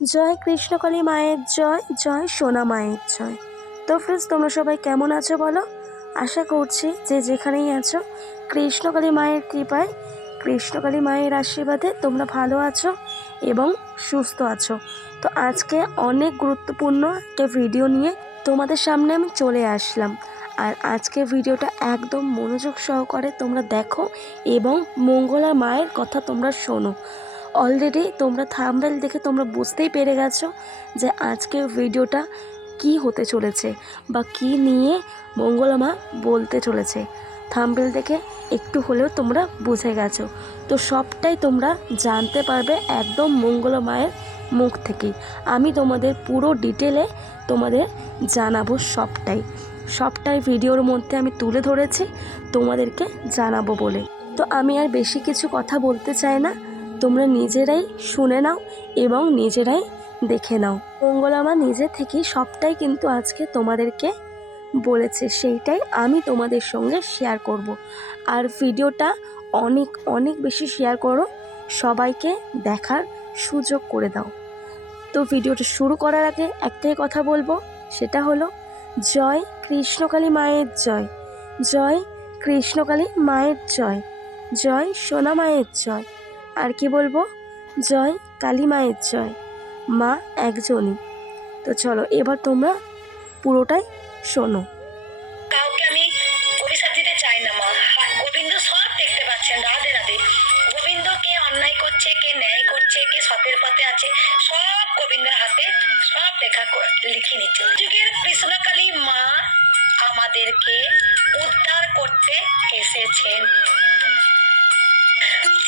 জয় কৃষ্ণকালী মায়ের জয়, জয় সোনা মায়ের জয়। তো ফ্রেন্ডস, তোমরা সবাই কেমন আছো বলো? আশা করছি যে যেখানেই আছো কৃষ্ণকালী মায়ের কৃপায়, কৃষ্ণকালী মায়ের আশীর্বাদে তোমরা ভালো আছো এবং সুস্থ আছো। তো আজকে অনেক গুরুত্বপূর্ণ একটা ভিডিও নিয়ে তোমাদের সামনে আমি চলে আসলাম। আর আজকে ভিডিওটা একদম মনোযোগ সহকারে তোমরা দেখো এবং মঙ্গলা মায়ের কথা তোমরা শোনো। অলরেডি তোমরা থাম্বনেল দেখে তোমরা বুঝতেই পেরে গেছো যে আজকের ভিডিওটা কি হতে চলেছে বা কি নিয়ে মঙ্গলা মা বলতে চলেছে। থাম্বনেল দেখে একটু হলেও তোমরা বুঝে গেছো। তো সবটাই তোমরা জানতে পারবে একদম মঙ্গলা মায়ের মুখ থেকেই। আমি তোমাদের পুরো ডিটেলে তোমাদের জানাবো সবটাই ভিডিওর মধ্যে আমি তুলে ধরেছি তোমাদেরকে জানাবো বলে। তো আমি আর বেশি কিছু কথা বলতে চাই না, তোমরা নিজেরাই শুনে নাও এবং নিজেরাই দেখে নাও। মঙ্গলা মা নিজে থেকেই সবটাই কিন্তু আজকে তোমাদেরকে বলেছে, সেইটাই আমি তোমাদের সঙ্গে শেয়ার করব। আর ভিডিওটা অনেক অনেক বেশি শেয়ার করো, সবাইকে দেখার সুযোগ করে দাও। তো ভিডিওটা শুরু করার আগে একটাই কথা বলবো, সেটা হলো জয় কৃষ্ণকালী মায়ের জয়, জয় কৃষ্ণকালী মায়ের জয়, জয় সোনা মায়ের জয়। আর কি বলবো? জয় কালী মায়ের জয়। মা একজনই। তো চলো এবার তোমরা পুরোটাই শোনো। কাউকে আমি অভিশাপ দিতে চাই না মা। গোবিন্দ সব দেখতে পাচ্ছেন। রাধে রাধে। গোবিন্দ কে অন্যায় করছে, কে ন্যায় করছে, কে সতের পথে আছে, সব গোবিন্দের হাতে সব লিখে নিচ্ছে। যুগের কৃষ্ণকালী মা আমাদেরকে উদ্ধার করতে এসেছেন।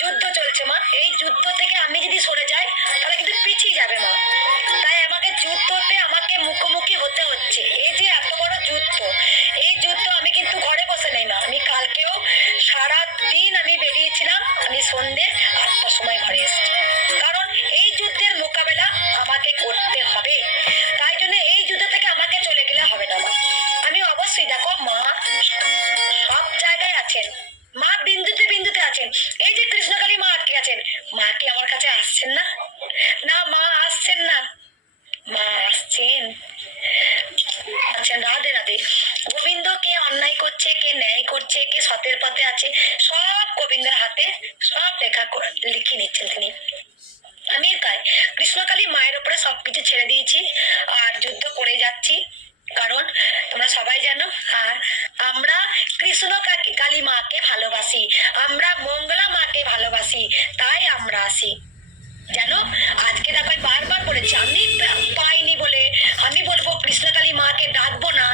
যুদ্ধ চলছে মা, এই যুদ্ধ থেকে আমি যদি সরে যাই তাহলে কিন্তু পিছিয়ে যাবে মা। তাই আমাকে যুদ্ধতে আমাকে মুখোমুখি হতে হচ্ছে। এই যে এত বড় যুদ্ধ, এই যুদ্ধ আমি কিন্তু ঘরে বসে নেই মা। আমি কালকেও সারা দিন আমি বেরিয়েছিলাম, আমি সন্ধ্যে 8টার সময় ঘরে এসেছি। কারণ এই যুদ্ধের মোকাবেলা আমাকে করতে হবে। তাই জন্য এই যুদ্ধ থেকে আমাকে চলে গেলে হবে না মা। আমি অবশ্যই, দেখো মা সব জায়গায় আছেন, মা বিন্দুতে বিন্দুতে আছেন। এই যে কৃষ্ণকালী মা আটকে আছেন, মা কি আমার কাছে আসছেন না? না মা আসছেন না, মা আসছেন। আচ্ছা, রাধে রাধে। গোবিন্দ কে অন্যায় করছে, কে ন্যায় করছে, কে সতের পথে আছে, সব গোবিন্দের হাতে সব লিখে নিচ্ছেন তিনি। আমি তাই কৃষ্ণকালী মায়ের উপরে সবকিছু ছেড়ে দিয়েছি আর যুদ্ধ করে যাচ্ছি। কারণ তোমরা সবাই জানো, আর আমরা কৃষ্ণ কালী মাকে ভালোবাসি, আমরা মঙ্গলা মাকে ভালোবাসি, তাই আমরা আসি। জানো, আজকে দেখো বারবার বলেছি, আমি পাইনি বলে আমি বলবো কৃষ্ণকালী মাকে ডাকবো না,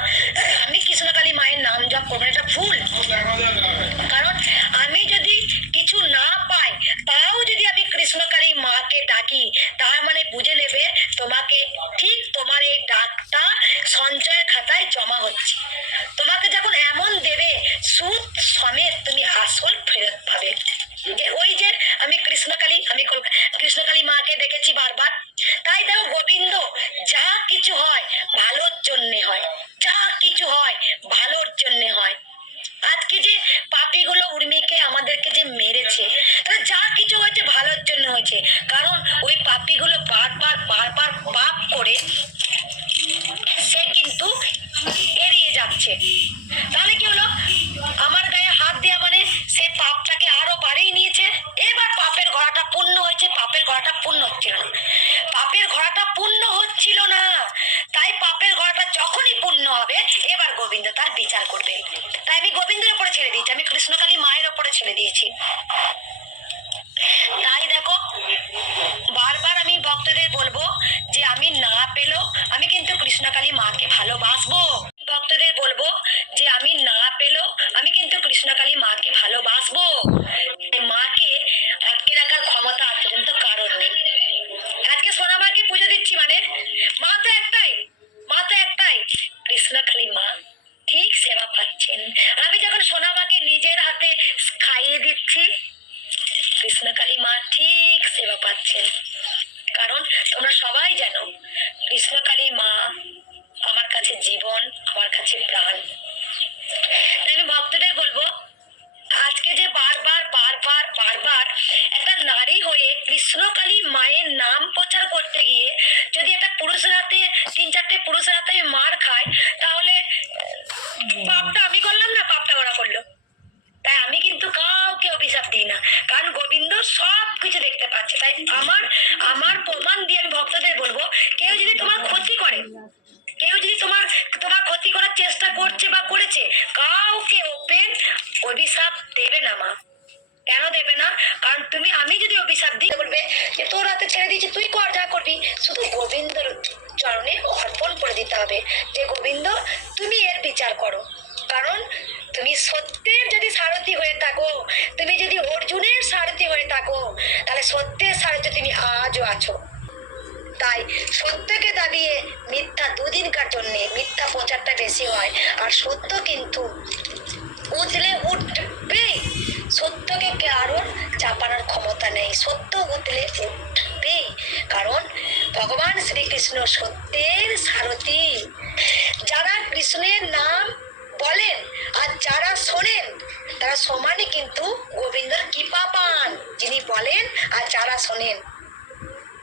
আমি কৃষ্ণকালী মায়ের নাম জপ করবো, এটা ভুল। কারণ আমি যদি কিছু না পাই, তাও যদি আমি কৃষ্ণকালী মাকে ডাকি, তার মানে বুঝে নেবে তোমাকে ঠিক তোমার এই ডাকটা সঞ্চয় খাতায় জমা হচ্ছে। তোমাকে যখন এমন দেবে, সুদ সমেত তুমি আসল ফেরত পাবে। যে ওই যে আমি কৃষ্ণকালী মাকে দেখেছি বারবার। তাই দেখো, গোবিন্দ যা কিছু হয় ভালোর জন্য হয়, যা কিছু হয় ভালোর জন্য হয়। আজকে যে পাপীগুলো উর্মিকে আমাদেরকে যে মেরেছে, তাহলে যা কিছু হয়েছে ভালোর জন্য হয়েছে। কারণ ওই পাপীগুলো বারবার বারবার পাপ করে সে কিন্তু এড়িয়ে যাচ্ছে। তাহলে কি হলো? আমার গায়ে হাত দেওয়া মানে সে পাপটাকে আরো বাড়িয়ে নিয়েছে। এবার পাপের ঘোড়াটা পূর্ণ হয়েছে, পাপের ঘোড়াটা পূর্ণ হচ্ছিল না, পাপের ঘোড়াটা পূর্ণ হচ্ছিল না। তাই পাপের ঘোড়াটা যখনই পূর্ণ হবে, এবার গোবিন্দ তার বিচার করবে। তাই আমি গোবিন্দের উপরে ছেড়ে দিয়েছি, আমি কৃষ্ণকালী মায়ের উপরে ছেড়ে দিয়েছি। তাই দেখো, বারবার আমি ভক্তদের বলবো যে আমি না পেলেও আমি কিন্তু কৃষ্ণকালী মাকে ভালোবাসবো। ভক্তদের বলবো যে আমি না পেলেও আমি কিন্তু কৃষ্ণকালী মাকে ভালোবাসবো। মাকে আটকে রাখার ক্ষমতা আছে, কিন্তু কারণ নেই। আজকে সোনা মাকে পুজো দিচ্ছি মানে মা তো একটাই, মা তো একটাই, কৃষ্ণকালী মা ঠিক সেবা পাচ্ছেন। আমি যখন সোনা মাকে নিজের হাতে খাইয়ে দিচ্ছি, কৃষ্ণকালী মা ঠিক সেবা পাচ্ছেন। কারণ তোমরা সবাই জানো, কৃষ্ণকালী মা আমার কাছে জীবন, আমার কাছে প্রাণ। তাই আমি ভক্তদের বলবো, আজকে যে বারবার বারবার বারবার একটা নারী হয়ে কৃষ্ণকালী মায়ের নাম প্রচার করতে গিয়ে পুরুষের হাতে 3-4টে পুরুষের হাতে আমি মার খাই, তাহলে পাপটা আমি করলাম না পাপটা ওরা করলো? তাই আমি কিন্তু কাউকে অভিশাপ দিই না, কারণ গোবিন্দ সব কিছু দেখতে পাচ্ছে। তাই আমার আমার প্রমাণ দিয়ে আমি ভক্তদের বলবো, কেউ যদি তোমার ক্ষতি করে, কেউ যদি তোমার তোমার ক্ষতি করার চেষ্টা করছে বা করেছে, কাউকে ওপেন অভিশাপ দেবে না মা। কেন দেবে না? কারণ আমি যদি অভিশাপ দিই, বলবে যে তোর হাতে ছেড়ে দিয়েছি, তুই কর যা করবি। শুধু গোবিন্দর চরণে অর্পণ করে দিতে হবে যে গোবিন্দ তুমি এর বিচার করো। কারণ তুমি সত্যের যদি সারথি হয়ে থাকো, তুমি যদি অর্জুনের সারথি হয়ে থাকো, তাহলে সত্যের সারথি তুমি আজও আছো। তাই সত্যকে দাবিয়ে মিথ্যা দুদিনকার জন্য মিথ্যা প্রচারটা বেশি হয়, আর সত্য কিন্তু উতলে উঠবে। সত্যকে কারোর চাপানোর ক্ষমতা নেই, সত্য উতলে উঠবে। কারণ ভগবান শ্রীকৃষ্ণ সত্যের সারথি। যারা কৃষ্ণের নাম বলেন আর যারা শোনেন, তারা সমানে কিন্তু গোবিন্দর কৃপা পান। যিনি বলেন আর যারা শোনেন।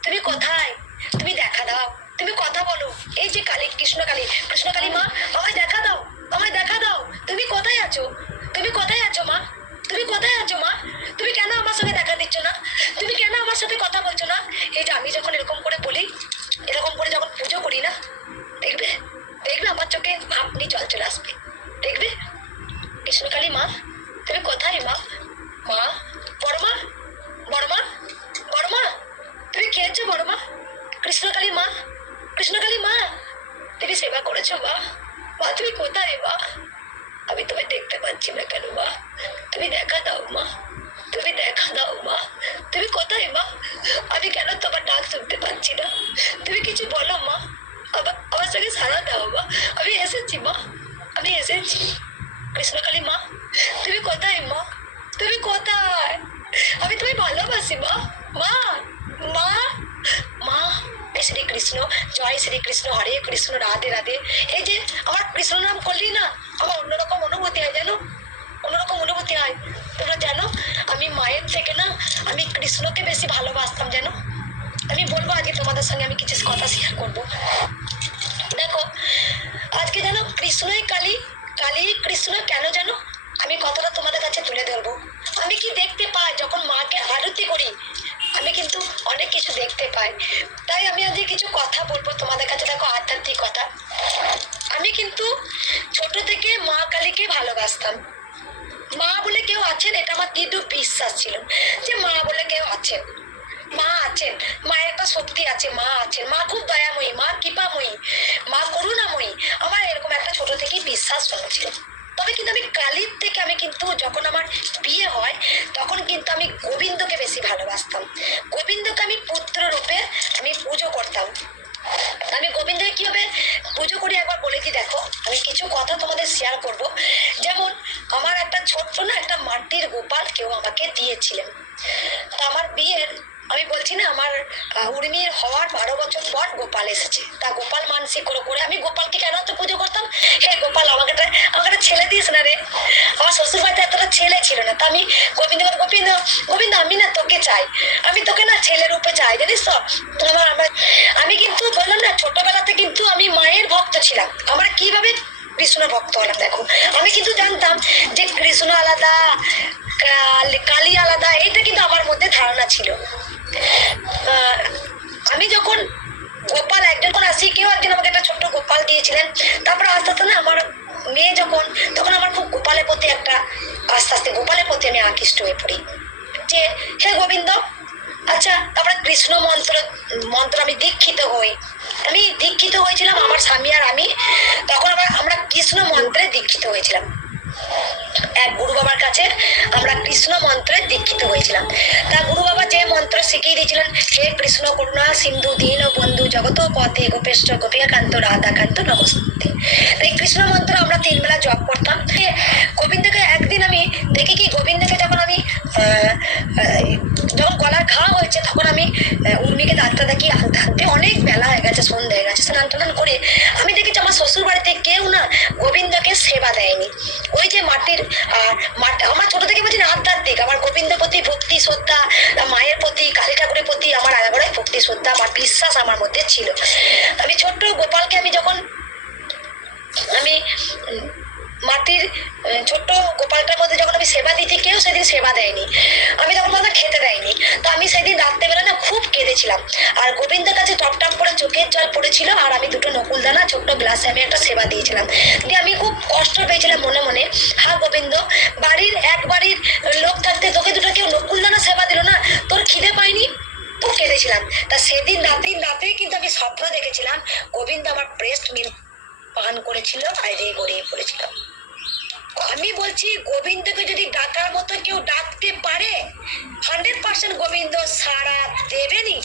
তুমি কোথায়? তুমি দেখা দাও, তুমি কথা বলো। এই যে কালী, কৃষ্ণকালী মা, আমায় দেখা দাও, আমায় দেখা দাও। তুমি কোথায় আছো? তুমি কোথায় আছো মা? তুমি কোথায় আছো মা? তুমি কেন আমার সঙ্গে দেখা দিচ্ছ না? তুমি কেন আমার সাথে কথা বলছো না? এই যে আমি যখন এরকম করে বলি, এরকম করে যখন পুজো করি না, দেখবে দেখবে আমার চোখে আপনি জল চলে আসবে। দেখবে কৃষ্ণকালী মা, তুমি কোথায় মা? মা, বড় মা, বড় মা, বড় মা, তুমি খেয়েছো বড় মা? কৃষ্ণকালী মা, কৃষ্ণকালী মা, তুমি সেবা করেছো মা? মা তুমি কোথায় মা? আমি তোমায় দেখতে পাচ্ছি না কেন মা? তুমি দেখা দাও মা, তুমি দেখা দাও মা। তুমি কোথায় মা? আমি কেন তোমার ডাক শুনতে পাচ্ছি না? তুমি কিছু বলো মা, আমার সঙ্গে সাড়া দাও মা। আমি এসেছি মা, আমি এসেছি। কৃষ্ণকালী মা, তুমি কোথায় মা? তুমি কোথায়? আমি তোমায় ভালোবাসি মা। মা, মা, মা। শ্রীকৃষ্ণ, জয় শ্রীকৃষ্ণ, হরে কৃষ্ণ, রাধে রাধে। এই যে আমার কৃষ্ণ নাম করলি না, আমার অন্যরকম অনুভূতি হয়, জানো, অন্যরকম অনুভূতি হয়। তোমরা জানো আমি মায়ের থেকে না আমি কৃষ্ণকে বেশি ভালোবাসতাম, জানো। আমি বলবো আজকে তোমাদের সঙ্গে আমি কিছু কথা শেয়ার করবো। দেখো আজকে জানো কৃষ্ণই কালী, কালী কৃষ্ণ কেন জানো? আমি কথাটা তোমাদের কাছে তুলে ধরবো। আমি কি দেখতে পাই যখন মাকে আরতি করি, আমি কিন্তু অনেক কিছু দেখতে পাই। তাই আমি আজকে কিছু কথা বলবো তোমাদের কাছে। দেখো আধ্যাত্মিক কথা। আমি কিন্তু ছোট থেকে মা কালীকে ভালোবাসতাম। মা বলে কেউ আছেন, এটা আমার দৃঢ় বিশ্বাস ছিল যে মা বলে কেউ আছেন, মা আছেন, মায়ের একটা শক্তি আছে, মা আছেন, মা খুব দয়াময়ী, মা কৃপাময়ী, মা করুণাময়ী। আমার এরকম একটা ছোট থেকেই বিশ্বাস জন্মেছিল। তবে কিন্তু আমি কালীর থেকে আমি কিন্তু যখন আমার বিয়ে হয় তখন কিন্তু আমি গোবিন্দকে বেশি ভালোবাসতাম। গোবিন্দকে আমি পুত্র রূপে আমি পুজো করতাম। আমি গোবিন্দকে কিভাবে পুজো করি একবার বলে দিই। দেখো আমি কিছু কথা তোমাদের শেয়ার করব। যেমন আমার একটা ছোট্ট না একটা মাটির গোপাল কেউ আমাকে দিয়েছিলেন। তা আমার বিয়ের আমি বলছি না আমার উর্মির হওয়ার 12 বছর পর গোপাল এসেছে। তা গোপাল মানসিক করে আমি গোপালকে কেন তো পুজো করতাম, হে গোপাল আমাকে একটা ছেলে দিস না রে। আমার শ্বশুর বাড়িতে এতটা ছেলে ছিল না। তা আমি গোবিন্দ গোবিন্দ গোবিন্দ আমি না তোকে চাই, আমি তোকে না ছেলে রূপে চাই, জানিস তো। আমি কিন্তু বললাম না ছোটবেলাতে কিন্তু আমি মায়ের ভক্ত ছিলাম। আমরা কিভাবে কৃষ্ণ ভক্ত হলাম দেখো। আমি কিন্তু জানতাম যে কৃষ্ণ আলাদা, কালী আলাদা, এটা কিন্তু আমার মধ্যে ধারণা ছিল। আমি যখন গোপাল একজন আসি, কেউ একজন আমাকে একটা ছোট্ট গোপাল দিয়েছিলেন। তারপর আস্তে আস্তে না আমার মেয়ে যখন, তখন আমার খুব গোপালের প্রতি একটা আস্তে আস্তে গোপালের প্রতি আমি আকৃষ্ট হয়ে পড়ি যে হে গোবিন্দ। আচ্ছা তারপরে কৃষ্ণ মন্ত্র আমি দীক্ষিত হই। আমি দীক্ষিত হয়েছিলাম আমার স্বামী আর আমি, তখন আমরা কৃষ্ণ মন্ত্রে দীক্ষিত হয়েছিলাম। এক গুরু বাবার কাছে আমরা কৃষ্ণ মন্ত্রে দীক্ষিত হয়েছিলাম। তা গুরু বাবা যে মন্ত্র শিখিয়ে দিয়েছিলেন, হে কৃষ্ণ করুণা সিন্ধু দীন বন্ধু জগত পথে গোপেষ্ট গোপিকা কান্ত রাধাকান্ত নমস্তে। তাই কৃষ্ণ মন্ত্র আমরা 3 বেলা জপ করতাম। গোবিন্দকে একদিন আমি দেখি কি গোবিন্দকে যখন আমি যখন গলার ঘা হয়েছে তখন আমি উর্মিকে ডাক্তার দেখি আনতে অনেক বেলা হয়ে গেছে, সন্ধ্যা হয়ে গেছে। স্নান টান করে আমি দেখেছি আমার শ্বশুর বাড়িতে কেউ না গোবিন্দকে সেবা দেয়নি। ওই যে মাটির আমার ছোট থেকে বলছি না আধ্যাত্মিক, আমার গোবিন্দের প্রতি ভক্তি শ্রদ্ধা, মায়ের প্রতি কালী ঠাকুরের প্রতি আমার আলাদাই ভক্তি শ্রদ্ধা বা বিশ্বাস আমার মধ্যে ছিল। আমি ছোট্ট গোপালকে আমি মাটির ছোট্ট গোপালটার মধ্যে যখন আমি সেবা দিয়েছি, কেউ সেদিন সেবা দেয়নি, আমি তখন আমাকে খেতে দেয়নি। তো আমি সেদিন রাত্রেবেলা না খুব কেঁদেছিলাম, আর গোবিন্দের কাছে টপ টপ করে চোখের জল পড়েছিল, আর আমি দুটো নকুলদানা ছোট্ট গ্লাসে আমি একটা সেবা দিয়েছিলাম। দিয়ে আমি খুব কষ্ট পেয়েছিলাম মনে মনে, হ্যাঁ গোবিন্দ, এক বাড়ির লোক থাকতে তোকে দুটো কেউ নকুলদানা সেবা দিল না, তোর খিদে পায়নি? খুব কেঁদেছিলাম। তা সেদিন রাতেই কিন্তু আমি স্বপ্ন দেখেছিলাম গোবিন্দ আমার ব্রেস্ট মিল্ক পান করেছিল আর গড়িয়ে পড়েছিল। আমি বলছি গোবিন্দকে যদি ডাকার মতো কেউ ডাকতে পারে, 100% গোবিন্দ সাড়া দেবেনি।